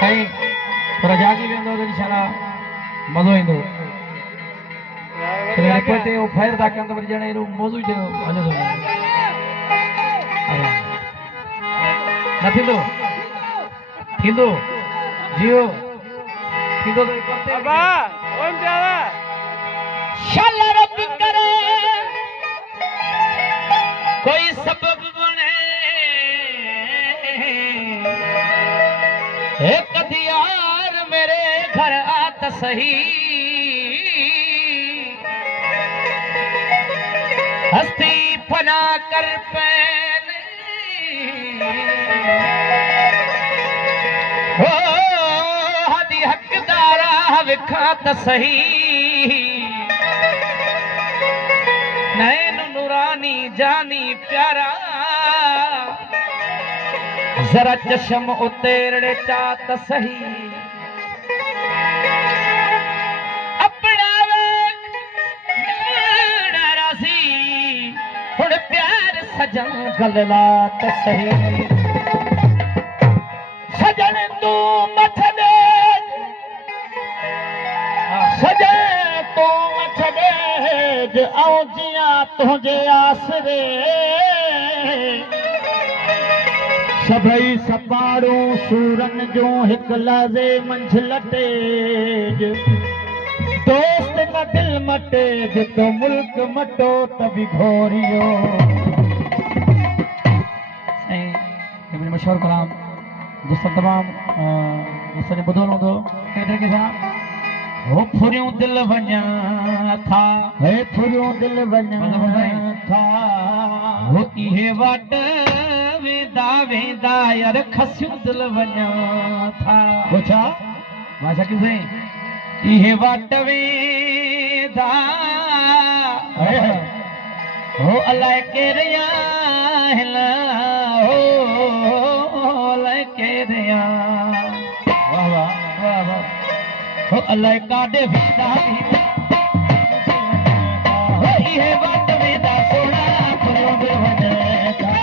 सही थोड़ा जागी वेंदो तो इंशाल्लाह मज़ो ईंदो फिर पोइते वो फायर था कंद वरी जणे रो मौजू जो हले तो न थींदो जियो थींदो तो करते अबा ओम जावा शाला रब करे कोई सबब बने एक दियार मेरे घर आत सही हस्ती फना कर पैन हो हदी हकदारा विखात सही नैन नूरानी जानी प्यारा जरा चश्म उतेरड़े चात सही अपना रासी हुण प्यार सजन गललात सही सजन तू मथ दे सजन तू मथ दे आऊं जियां तुझे आसरे सभई सपाड़ू सूरन जो हिक लाज़े मंझ लटेज दोस्त न दिल मटेज तो मुल्क मटो तभी घोरियो ये मशहूर कलाम दोस्तों तमाम दोस्तों ने बुधो दो कई तरीके से हो फुरियों दिल वञा था हे फुरियों दिल वञा था हो इहे वाट वेदा वेदा यार खसियूं दिल वञा था पुछा भाषा किसे इहे वाट वेदा हो अलाए केरिया हिला हो अलाए केरिया वाह वाह वाह वाह हो अलाए काडे वेदा हो इहे वाट वेदा सोना फुरियों दिल वञा था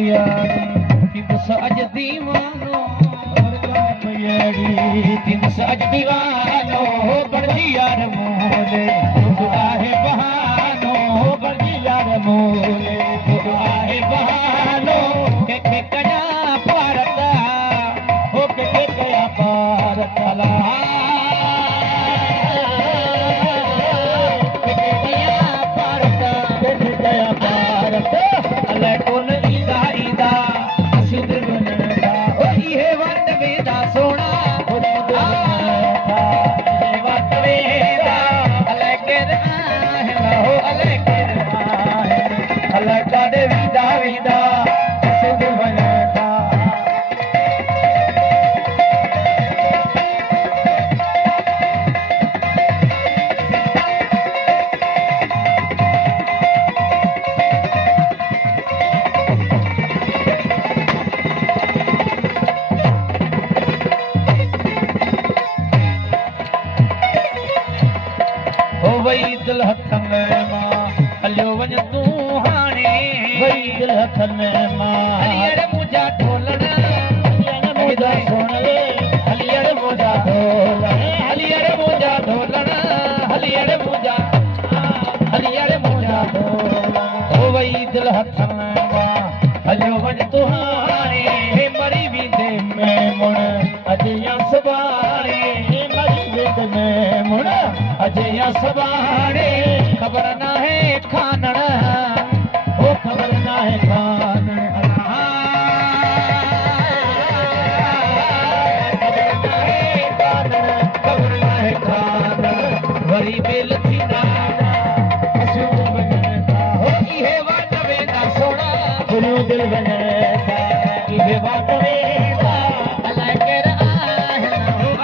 भैयाड़ी तिन सज दीवानो भैयाड़ी तिन सज दीवानो बड़जी यार मोले आहे बहानो बड़जी यार मोले आहे बहानो के कया पारता हो के कया पारता ला वही दिल हथन मां हलियो वञ तूं हाणे वही दिल हथन मां हलियर मुंहिंजा ढोलण मुंहिंजा सुण हलियर मुंहिंजा ढोलण हलियर मुंहिंजा ढोलण हलियर मुंहिंजा ढोलण ओ वही दिल हथन मां हलियो वञ तूं हाणे मरी वेंदे में मुण अॼु या सुभाणे मरी वेंदे में मुण अॼु या सुभाणे ख़बर न है खानण हो ख़बर न है खानण ख़बर न है खानण वरी बेल थींदा इहे वाट वेंदा सोना गुरू दिल वञे इहे वाट वेंदा अलाए केर आहिनि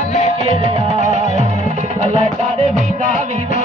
अलाए केर आहिनि अलाए काॾे वेंदा वेंदा